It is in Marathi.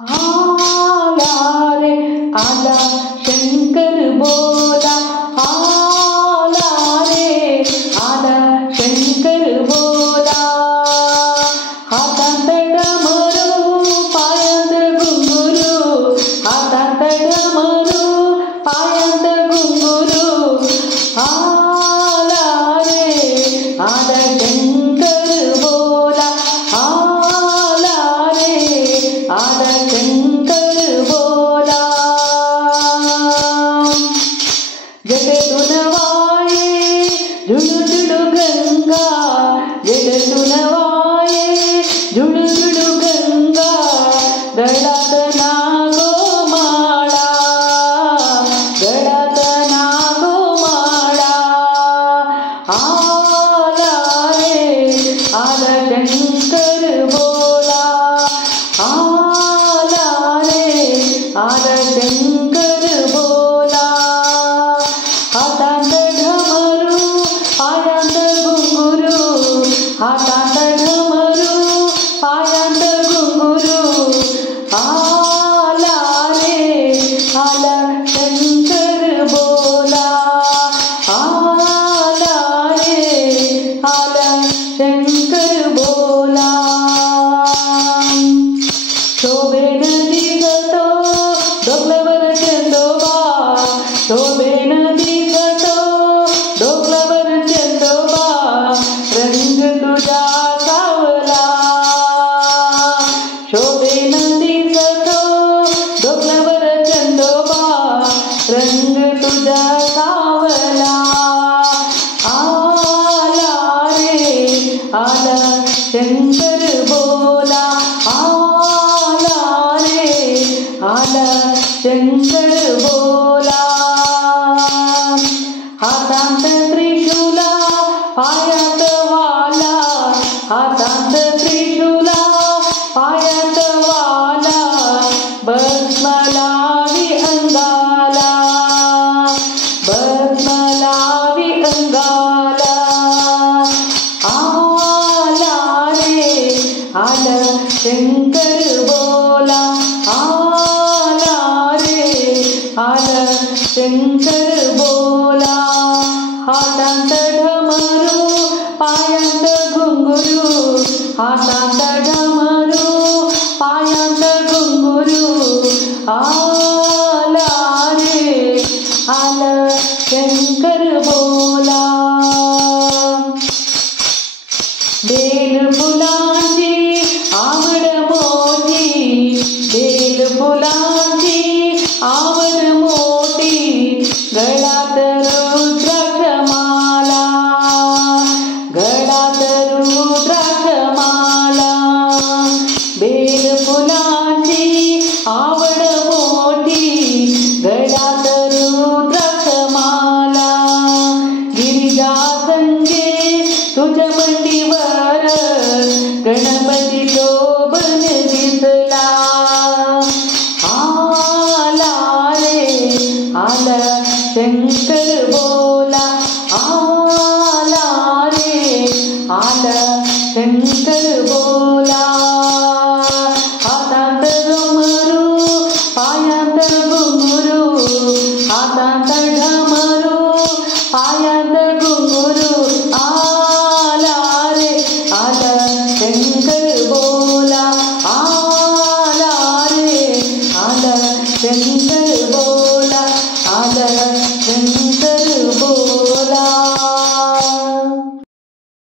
आला रे आला शंकर बोला, आला रे आला शंकर बोला. हातात डमरू पायात घुंगरू, हातात डमरू पायात घुंगरू. आला रे आला शंकर बोला, आला रे आला शंकर बोला. जगतून वाये झुळझुळू गंगा, जगतून वाये झुळझुळू गंगा. गळ्यात नागमाळा, गळ्यात नागमाळा. आला रे आला शंकर बोला, आला रे आला शंकर बोला. हातात डमरू पायात घुंगरू, हातात डमरू पायात घुंगरू. आला रे आला शंकर बोला, आला रे आला शंकर बोला. शोभेन दिसतो डोकल्यावर चंदोबा, शोभेन दिसतो डोकल्यावर चंदोबा. रंग तुझा सावला, शोभेन दिसतो डोकल्यावर चंदोबा. रंग तुझा सावला. आला रे आला शंकर बोला, आला रे आला शंकर बोला. हातात त्रिशूला पायात वाला, हातात त्रिशूला पायात वाला. भस्म लावी अंगाला, भस्म लावी अंगाला. आला रे आला शंकर बोला, आला रे आला शंकर बोला. हातात डमरू पायात घुंगरू, हातात डमरू पायात घुंगरू. आला रे आला शंकर बोला. बेल फुलांची आवड मोठी, बेल फुलांची आवड मोठी. गळ्यात रुद्राक्षमाला, गळ्यात रुद्राक्षमाला. बेल फुलांची आवड मोठी, गळ्यात रुद्राक्षमाला. गिरिजा संगे तुझ्या मंडीवर गणपती शोभन दिसला. आला रे आला शंकर बोला, आला रे आला शंकर बोला. हातात डमरू पायात घुंगरू, हातात डमरू पायात घुंगरू. आला रे आला शंकर बोला, आला रे आला शंकर बोला.